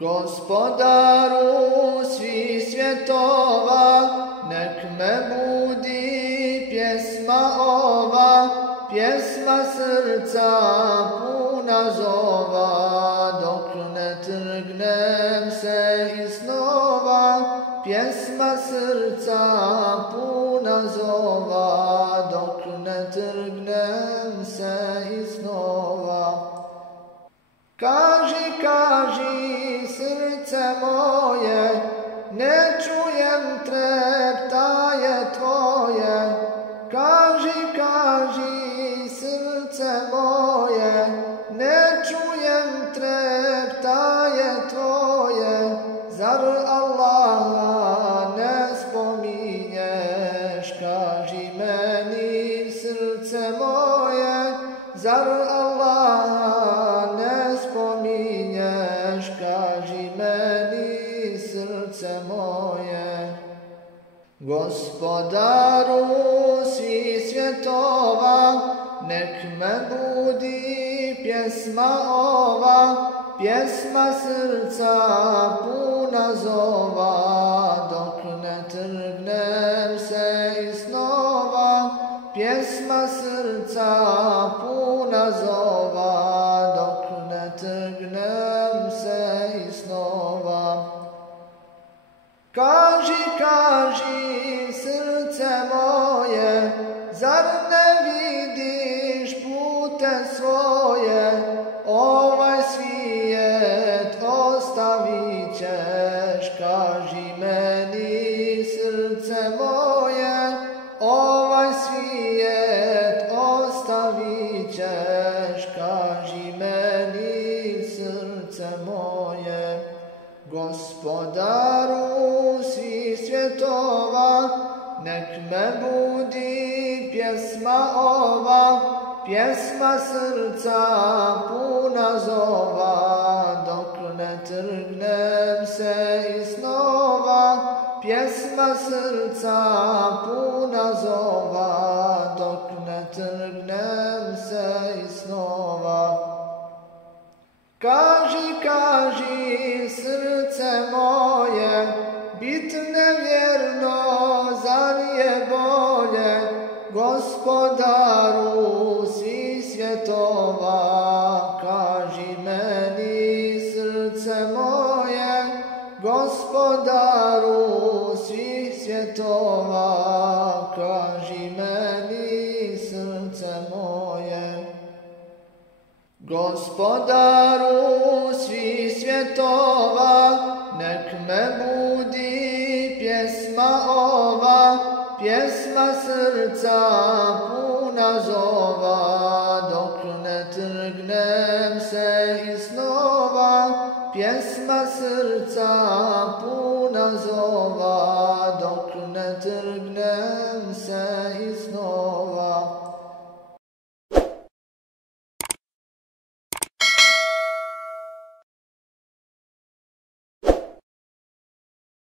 Gospodaru svih svjetova, nek me budi pjesma ova, pjesma srca puna zova, dok ne trgnem se iz snova, pjesma srca puna zova, dok ne trgnem se iz snova. Kaži, kaži, srce moje, ne čujem treptaje tvoje. Kaži, kaži, srce moje, ne čujem treptaje tvoje. Zar Allaha ne spominješ, kaži meni, srce moje. Zar Allaha ne spominješ, kaži meni, srce moje. Gospodaru svih svjetova, nek me budi pjesma ova, pjesma srca puna zova, dok ne trgnem se iz snova, pjesma srca puna zova, dok ne trgnem se iz snova. Kaži, kaži, srce moje, zar ne vidiš pute svoje? Ovaj svijet ostavit ćeš, kaži meni, srce moje. Ovaj svijet ostavit ćeš, kaži meni, srce moje. Gospodaru svih svjetova, nek me budi pjesma ova, pjesma srca puna zova, dok ne trgnem se iz snova, pjesma srca puna zova, dok ne trgnem se iz snova. Kaži, kaži, srce moje, bit nevjerno, zar je bolje? Gospodaru svih svjetova, kaži meni, srce moje. Gospodaru svih svjetova, kaži meni, srce moje. Gospodaru svih svjetova, nek me budi pjesma ova, pjesma srca puna zova, dok ne trgnem se iz snova, pjesma srca puna zova, dok ne trgnem